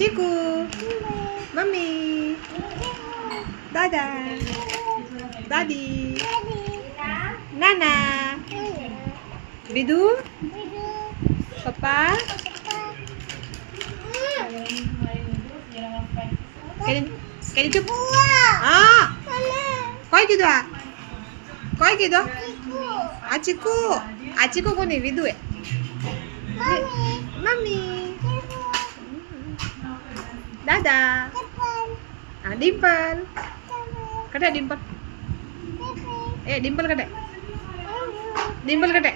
चिकू, मम्मी, दादा, दादी, नाना, विदू, पप्पा. Cái chụp à coi gitu à coi gitu aciku ko ni vidu ya mami dada dimple kada dimple dimple kada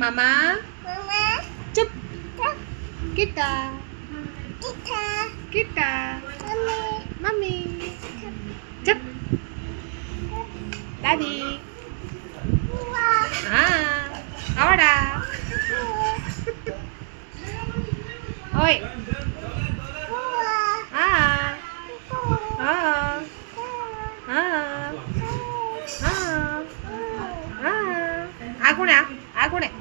Mama, cup, kita, mami, cup, daddy, ahora, oi, aku nih.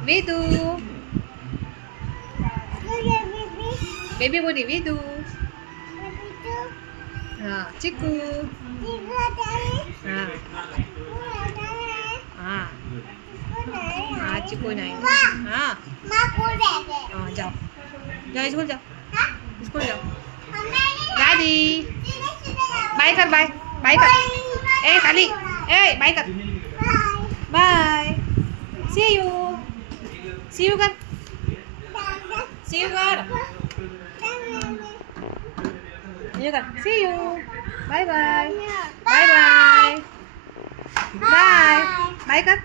Vidu. Baby body Vidu. Ciku. Ciku नहीं. जाओ. जाओ school जाओ. School जाओ. Daddy. Bye कर bye. Bye कर. खाली. Bye कर. Bye. See you. See you kan? See you kan? See you kan? See you. Bye bye. Bye bye. Bye. Bye kan?